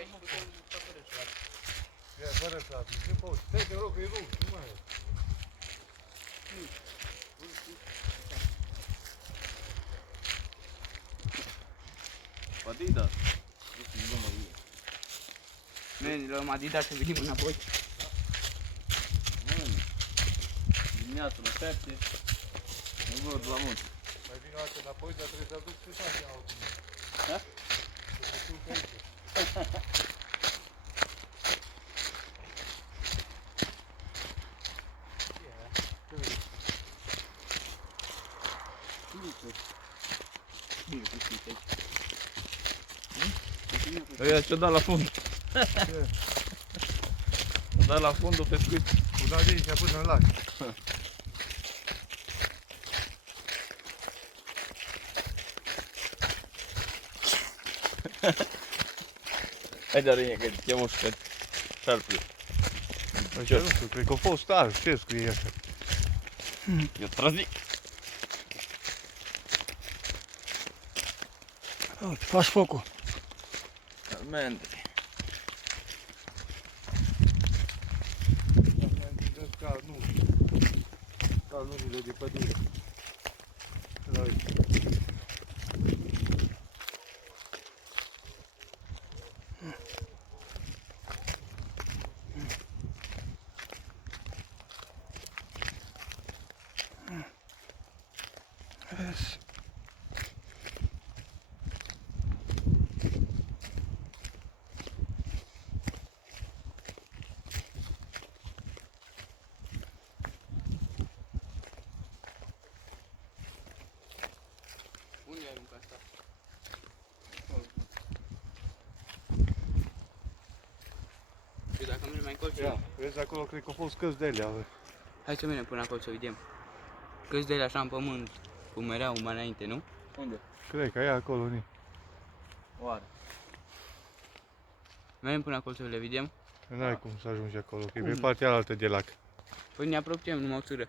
aici cu fără șlat. Ia, fără șlat, ce poți? Stai, te rog, că e rug, nu mai e. Adidas. Man, luăm Adidas și venim înapoi. Dimineața la 7. Nu văd la munte. Mai vin o dată înapoi, dar trebuie să aduc ce face autul meu. Da? Să se sulcă aici. Ăia ce-o dat la fund. O dat la fundul pescuit. Cu dat de aici până în lac. Hai de arăie, că te chemă și pe șarpele. Așa nu știu, cred că a fost tare, ce scrie așa? Eu trazic. Uite, faci focul. Calmendre. Ca lunile de pădure. La aici. Vezi? Unde ai aruncat asta? Și dacă mergem mai încolo, Ia, vezi acolo, cred că au fost căți de alea. hai să mergem până acolo să vedem. Câți de ele așa în pământ, cum erau mai înainte, nu? Unde? Cred că e acolo, ni. Oare? Mergem până acolo să le vedem. N-ai cum să ajungi acolo, că e pe partea altă de lac. Păi ne apropiem, numai o țură.